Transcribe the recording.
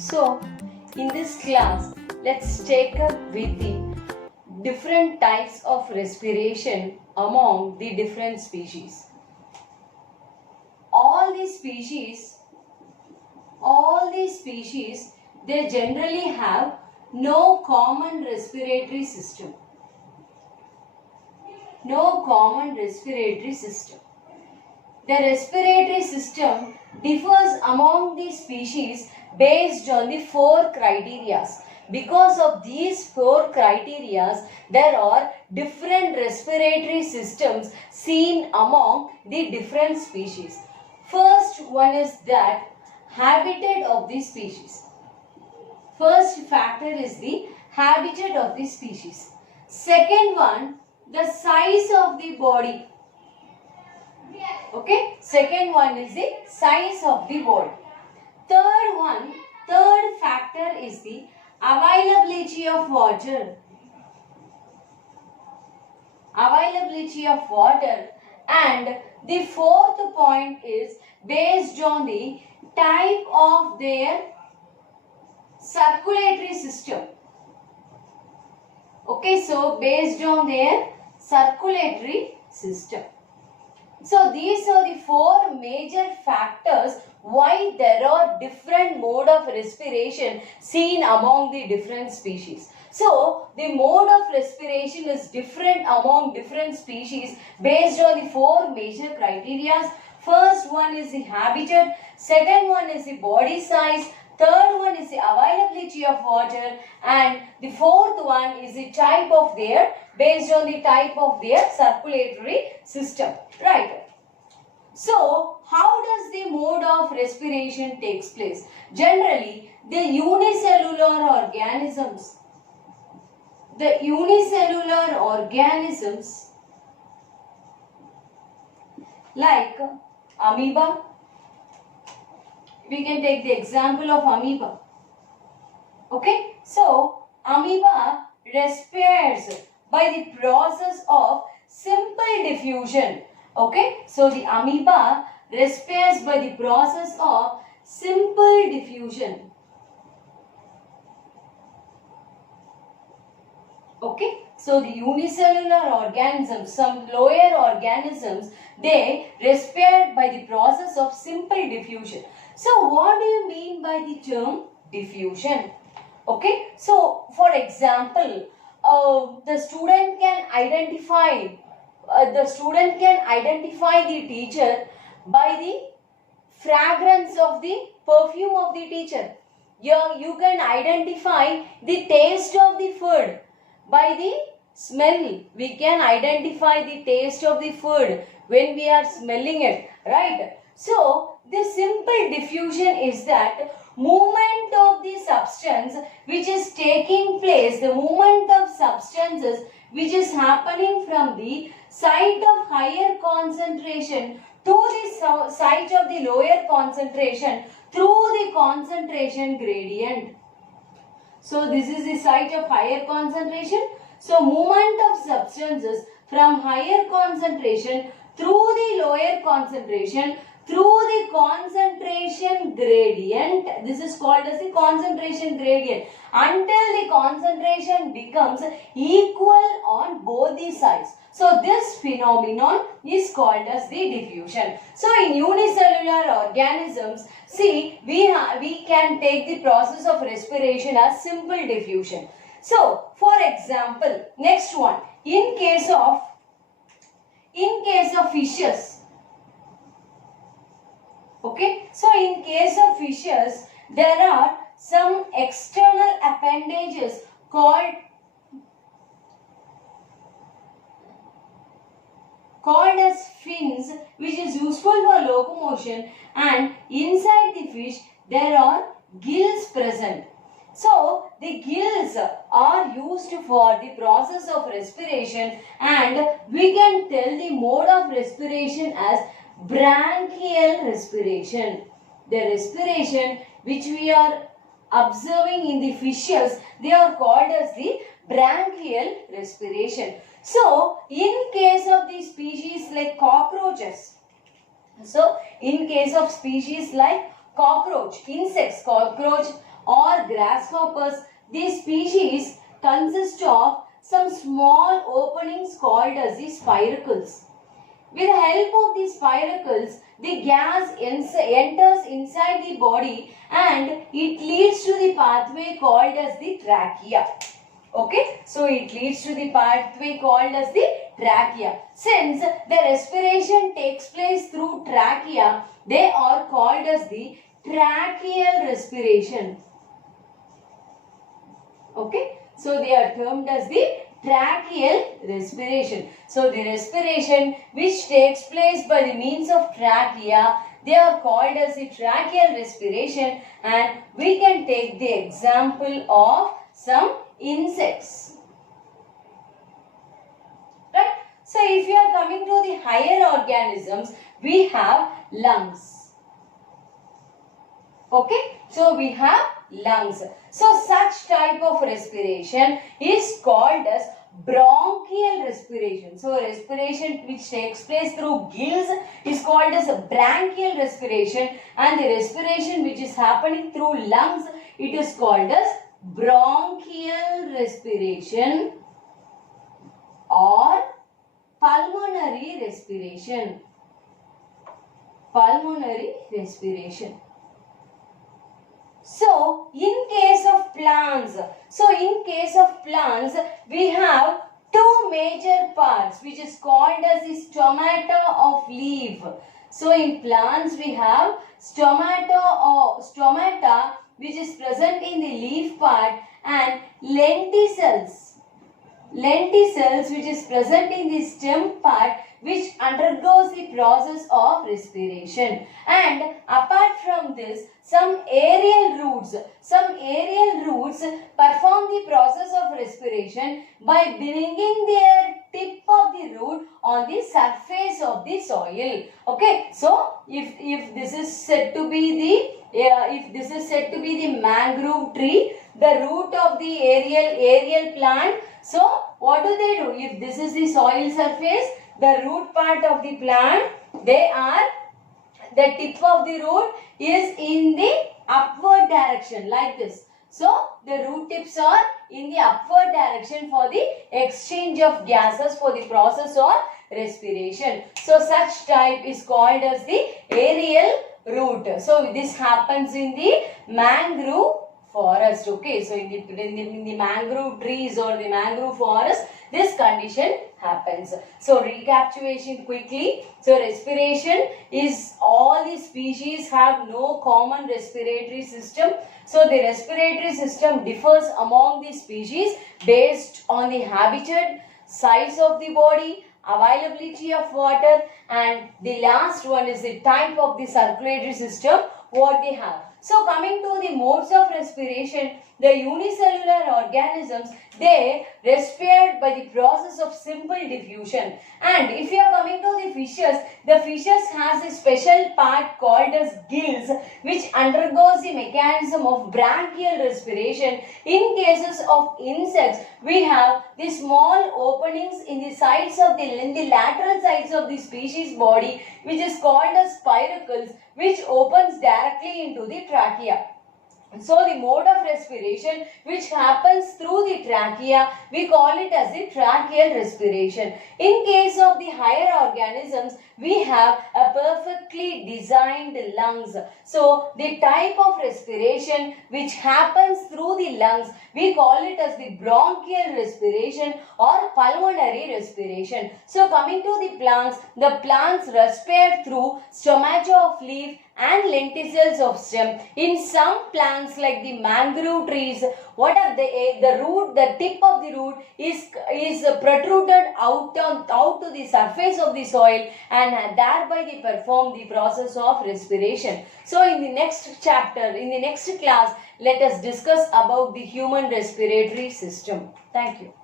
So, in this class, let's take up with the different types of respiration among the different species. All these species, they generally have no common respiratory system. No common respiratory system. The respiratory system differs among the species based on the 4 criteria. Because of these 4 criteria, there are different respiratory systems seen among the different species. First one is that habitat of the species. First factor is the habitat of the species. Second one, the size of the body. Okay, second one is the size of the body. Third factor is the availability of water. Availability of water. And the fourth point is based on the type of their circulatory system. Okay, so based on their circulatory system. So these are the 4 major factors why there are different mode of respiration seen among the different species. So the mode of respiration is different among different species based on the 4 major criteria. First one is the habitat, second one is the body size, third one is the availability of water, and the fourth one is the type of their, based on the type of their circulatory system. Right. So, how does the mode of respiration takes place? Generally, the unicellular organisms like amoeba, we can take the example of amoeba. Okay, so amoeba respires by the process of simple diffusion. Okay, so the amoeba respires by the process of simple diffusion. Okay, so the unicellular organisms, some lower organisms, they respire by the process of simple diffusion. So what do you mean by the term diffusion? Okay, so for example, the student can identify the teacher by the fragrance of the perfume of the teacher. You can identify the taste of the food by the smell. We can identify the taste of the food when we are smelling it, right? So the simple diffusion is that movement of the substance which is taking place, the movement of substances which is happening from the site of higher concentration to the site of the lower concentration through the concentration gradient. So this is the site of higher concentration. So movement of substances from higher concentration through the lower concentration through the concentration gradient. This is called as the concentration gradient until the concentration becomes equal on both the sides. So this phenomenon is called as the diffusion. So in unicellular organisms, see, we can take the process of respiration as simple diffusion. So for example, next one, in case of fishes. Okay, so in case of fishes, there are some external appendages called as fins, which is useful for locomotion, and inside the fish there are gills present. So the gills are used for the process of respiration, and we can tell the mode of respiration as branchial respiration. The respiration which we are observing in the fishes, they are called as the branchial respiration. So in case of the species like cockroaches, So in case of species like cockroach, insects, cockroach or grasshoppers, these species consist of some small openings called as the spiracles. With the help of these spiracles, the gas enters inside the body and it leads to the pathway called as the trachea. Okay, so it leads to the pathway called as the trachea. Since the respiration takes place through trachea, they are called as the tracheal respiration. Okay, so they are termed as the tracheal respiration. So the respiration which takes place by the means of trachea, they are called as the tracheal respiration, and we can take the example of some insects. Right? So if you are coming to the higher organisms, we have lungs. Okay, so we have lungs. So such type of respiration is called as bronchial respiration. So respiration which takes place through gills is called as a bronchial respiration, and the respiration which is happening through lungs, it is called as bronchial respiration or pulmonary respiration. Pulmonary respiration. So, in case of plants, we have two major parts which is called as the stomata of leaf. So, in plants we have stomata which is present in the leaf part, and lenticels which is present in the stem part, which undergoes the process of respiration. And apart from this, some aerial roots perform the process of respiration by bringing their tip of the root on the surface of the soil. Okay, so if this is said to be the mangrove tree, the root of the aerial plant, so what do? If this is the soil surface, the root part of the plant, the tip of the root is in the upward direction like this. So the root tips are in the upward direction for the exchange of gases for the process of respiration. So such type is called as the aerial root. So this happens in the mangrove forest. Okay, so in the mangrove trees or the mangrove forest, this condition happens. So recapitulation quickly. So respiration is, all the species have no common respiratory system. So the respiratory system differs among the species based on the habitat, size of the body, availability of water, and the last one is the type of the circulatory system what they have. So coming to the modes of respiration, the unicellular organisms, they respire by the process of simple diffusion. And if you are coming to the fishes has a special part called as gills, which undergoes the mechanism of bronchial respiration. In cases of insects, we have the small openings in the lateral sides of the species body, which is called as spiracles, which opens directly into the trachea. So the mode of respiration which happens through the trachea, we call it as the tracheal respiration. In case of the higher organisms, we have a perfectly designed lungs. So the type of respiration which happens through the lungs, we call it as the bronchial respiration or pulmonary respiration. So coming to the plants respire through stomata of leaf and lenticels of stem. In some plants like the mangrove trees, what are the tip of the root is protruded out to the surface of the soil, and thereby they perform the process of respiration. So in the next chapter, in the next class, let us discuss about the human respiratory system. Thank you.